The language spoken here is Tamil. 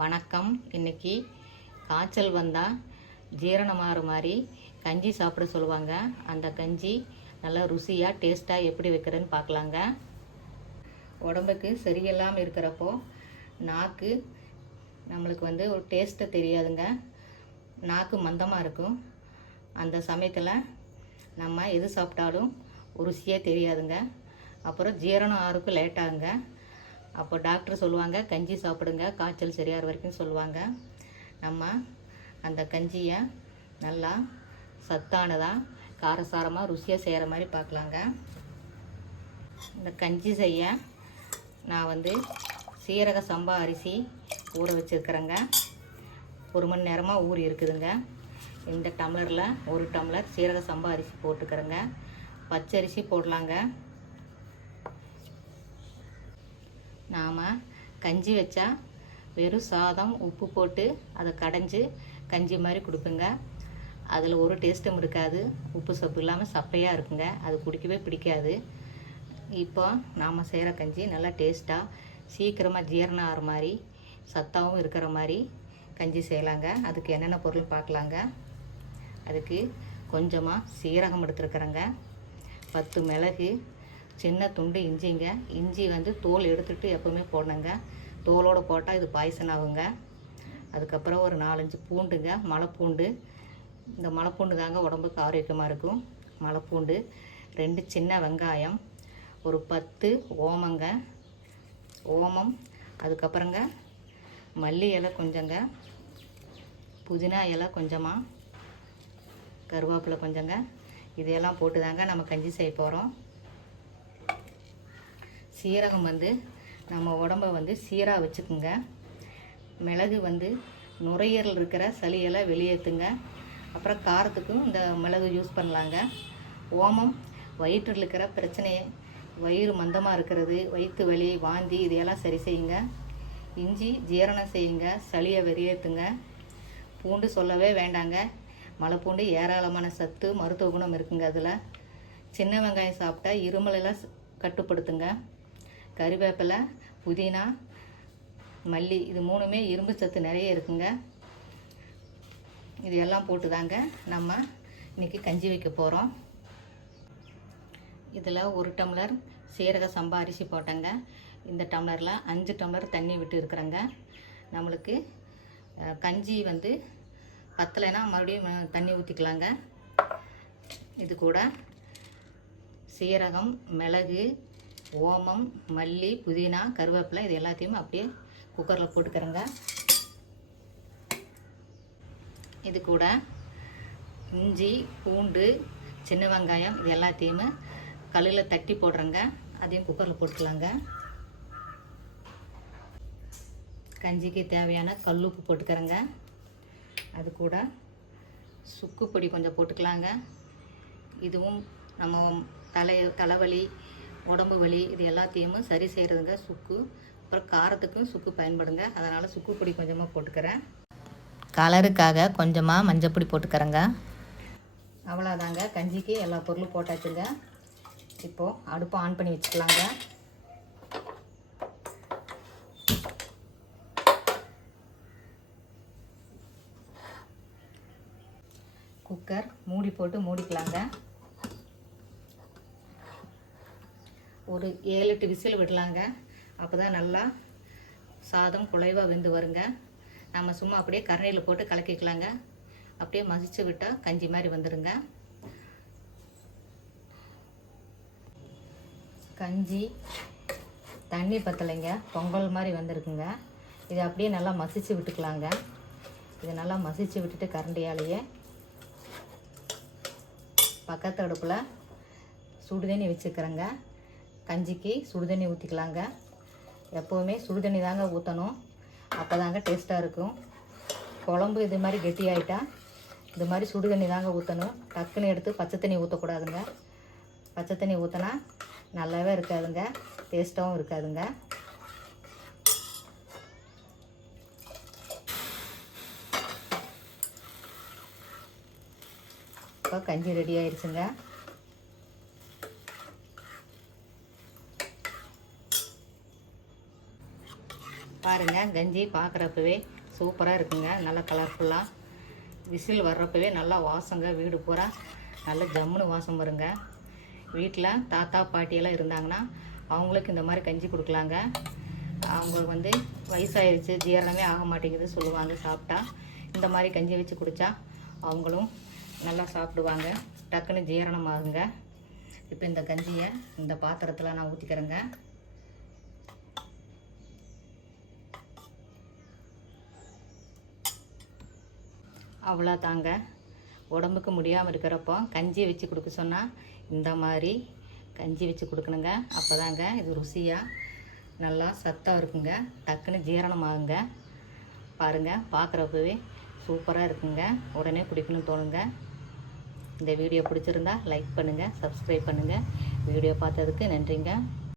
வணக்கம். இன்னைக்கு காய்ச்சல் வந்தால் ஜீரணமாகிற மாதிரி கஞ்சி சாப்பிட சொல்லுவாங்க. அந்த கஞ்சி நல்லா ருசியாக டேஸ்ட்டாக எப்படி வைக்கிறேன்னு பார்க்கலாங்க உடம்புக்கு சரியில்லாமல் இருக்கிறப்போ நாக்கு நம்மளுக்கு வந்து ஒரு டேஸ்ட்டை தெரியாதுங்க. நாக்கு மந்தமாக இருக்கும். அந்த சமயத்தில் நம்ம எது சாப்பிட்டாலும் ருசியே தெரியாதுங்க. அப்புறம் ஜீரணம் ஆறுக்கும் லேட்டாகுங்க அப்போ டாக்டர் சொல்லுவாங்க கஞ்சி சாப்பிடுங்க காய்ச்சல் சரியாகிற வரைக்கும் சொல்லுவாங்க. நம்ம அந்த கஞ்சியை நல்லா சத்தானதாக காரசாரமாக ருசியாக செய்கிற மாதிரி பார்க்கலாங்க. இந்த கஞ்சி செய்ய நான் வந்து சீரக சம்பா அரிசி ஊற வச்சுருக்கிறேங்க. ஒரு மணி நேரமாக ஊறி இருக்குதுங்க. இந்த டம்ளரில் ஒரு டம்ளர் சீரக சம்பா அரிசி போட்டுக்கிறேங்க. பச்சரிசி போடலாங்க. நாம் கஞ்சி வச்சா வெறும் சாதம் உப்பு போட்டு அதை கடைஞ்சி கஞ்சி மாதிரி கொடுப்பேங்க. அதில் ஒரு டேஸ்ட்டும் இருக்காது. உப்பு சப்பு இல்லாமல் சப்பையாக இருக்குங்க. அது குடிக்கவே பிடிக்காது. இப்போ நாம் செய்கிற கஞ்சி நல்லா டேஸ்ட்டாக சீக்கிரமாக ஜீரணம் ஆகிற மாதிரி சத்தாகவும் இருக்கிற மாதிரி கஞ்சி செய்யலாங்க. அதுக்கு என்னென்ன பொருள் பார்க்கலாங்க அதுக்கு கொஞ்சமாக சீரகம் எடுத்துருக்குறேங்க. பத்து மிளகு சின்ன துண்டு இஞ்சிங்க. இஞ்சி வந்து தோல் எடுத்துகிட்டு எப்போவுமே போடணுங்க. தோலோடு போட்டால் இது பாய்சன் ஆகுங்க. அதுக்கப்புறம் ஒரு நாலஞ்சு பூண்டுங்க. மலைப்பூண்டு. இந்த மலைப்பூண்டு தாங்க உடம்புக்கு ஆரோக்கியமாக இருக்கும். மலைப்பூண்டு. ரெண்டு சின்ன வெங்காயம். ஒரு பத்து ஓமங்க. ஓமம். அதுக்கப்புறங்க மல்லி இலை கொஞ்சங்க. புதினா இலை கொஞ்சமாக கருவேப்பிலை கொஞ்சங்க. இதையெல்லாம் போட்டு தாங்க நம்ம கஞ்சி செய்ய போகிறோம் சீரகம் வந்து நம்ம உடம்ப வந்து சீராக வச்சுக்குங்க. மிளகு வந்து நுரையீரல் இருக்கிற சளியெல்லாம் வெளியேற்றுங்க அப்புறம் காரத்துக்கும் இந்த மிளகு யூஸ் பண்ணலாங்க. ஓமம் வயிற்றில் இருக்கிற பிரச்சனையை வயிறு மந்தமாக இருக்கிறது வயிற்று வலி வாந்தி இதையெல்லாம் சரி செய்யுங்க. இஞ்சி ஜீரணம் செய்யுங்க. சளியை வெளியேற்றுங்க பூண்டு சொல்லவே வேண்டாங்க. மலைப்பூண்டு ஏராளமான சத்து மருத்துவ குணம் இருக்குங்க அதில். சின்ன வெங்காயம் சாப்பிட்டா இருமலெல்லாம் கட்டுப்படுத்துங்க. கருவேப்பிலை புதினா மல்லி இது மூணுமே இரும்பு சத்து நிறைய இருக்குங்க. இது எல்லாம் போட்டு தாங்க நம்ம இன்னைக்கு கஞ்சி வைக்க போகிறோம் இதில் ஒரு டம்ளர் சீரக சம்பா அரிசி போட்டேங்க. இந்த டம்ளரில் அஞ்சு டம்ளர் தண்ணி விட்டு இருக்கிறேங்க. நம்மளுக்கு கஞ்சி வந்து பத்தலைன்னா மறுபடியும் தண்ணி ஊற்றிக்கலாங்க இது கூட சீரகம் மிளகு ஓமம் மல்லி புதினா கருவேப்பிலை இது எல்லாத்தையும் அப்படியே குக்கரில் போட்டுக்கிறேங்க. இது கூட இஞ்சி பூண்டு சின்ன வெங்காயம் இது எல்லாத்தையுமே கல்லில் தட்டி போடுறேங்க. அதையும் குக்கரில் போட்டுக்கலாங்க. கஞ்சிக்கு தேவையான கல் உப்பு போட்டுக்கிறேங்க. அது கூட சுக்கு பொடி கொஞ்சம் போட்டுக்கலாங்க. இதுவும் நம்ம தலை தலைவலி உடம்பு வலி இது எல்லாத்தையுமே சரி செய்கிறதுங்க சுக்கு. அப்புறம் காரத்துக்கும் சுக்கு பயன்படுங்க. அதனால் சுக்கு பொடி கொஞ்சமாக போட்டுக்கிறேன். கலருக்காக கொஞ்சமாக மஞ்சப்பொடி போட்டுக்கிறேங்க. அவ்வளோதாங்க கஞ்சிக்கு எல்லா பொருளும் போட்டாச்சுங்க. இப்போது அடுப்பை ஆன் பண்ணி வச்சுக்கலாங்க. குக்கர் மூடி போட்டு மூடிக்கலாங்க. ஒரு ஏழு எட்டு விசில் விடலாங்க. அப்போ தான் நல்லா சாதம் குலைவாக வெந்து வருங்க. நம்ம சும்மா அப்படியே கரணையில் போட்டு கலக்கிக்கலாங்க. அப்படியே மசிச்சு விட்டால் கஞ்சி மாதிரி வந்துடுங்க கஞ்சி தண்ணி பத்தலைங்க. பொங்கல் மாதிரி வந்திருக்குங்க. இது அப்படியே நல்லா மசிச்சு விட்டுக்கலாங்க. இது நல்லா மசிச்சு விட்டுட்டு கரண்டியாலேயே பக்கத்து அடுப்பில் சுடுதண்ணி வச்சுக்கிறேங்க. கஞ்சிக்கு சுடுதண்ணி ஊற்றிக்கலாங்க எப்போவுமே சுடுதண்ணி தாங்க ஊற்றணும் அப்போ தாங்க டேஸ்ட்டாக இருக்கும். குழம்பு இது மாதிரி கெட்டியாயிட்டா இது மாதிரி சுடுதண்ணி தாங்க ஊற்றணும் டக்குன்னு எடுத்து பச்சை தண்ணி ஊற்றக்கூடாதுங்க பச்சை தண்ணி ஊற்றினா நல்லாவே இருக்காதுங்க. டேஸ்ட்டாகவும் இருக்காதுங்க. இப்போ கஞ்சி ரெடி ஆயிடுச்சுங்க பாருங்க கஞ்சி பார்க்குறப்பவே சூப்பராக இருக்குங்க. நல்லா கலர்ஃபுல்லாக விசில் வர்றப்பவே நல்லா வாசங்க. வீடு பூரா நல்ல ஜம்முன்னு வாசம் வருங்க. வீட்டில் தாத்தா பாட்டியெல்லாம் இருந்தாங்கன்னா அவங்களுக்கு இந்த மாதிரி கஞ்சி கொடுக்கலாங்க. அவங்களுக்கு வந்து வயசாயிருச்சு ஜீரணமே ஆக மாட்டேங்குது சொல்லுவாங்க சாப்பிட்டா. இந்த மாதிரி கஞ்சி வச்சு குடித்தா அவங்களும் நல்லா சாப்பிடுவாங்க. டக்குன்னு ஜீரணமாகுங்க. இப்போ இந்த கஞ்சியை இந்த பாத்திரத்தில் நான் ஊற்றிக்கிறேங்க அவ்வளோ தாங்க உடம்புக்கு முடியாமல் இருக்கிறப்போ கஞ்சி வச்சு கொடுக்க சொன்னால் இந்த மாதிரி கஞ்சி வச்சு கொடுக்கணுங்க. அப்போ தாங்க இது ருசியாக நல்லா சத்தாக இருக்குங்க. டக்குன்னு ஜீரணமாகுங்க. பாருங்கள் பார்க்குறப்பவே சூப்பராக இருக்குங்க. உடனே குடிக்கணும்னு தோணுங்க. இந்த வீடியோ பிடிச்சிருந்தா லைக் பண்ணுங்கள் சப்ஸ்கிரைப் பண்ணுங்கள் வீடியோ பார்த்ததுக்கு நன்றிங்க.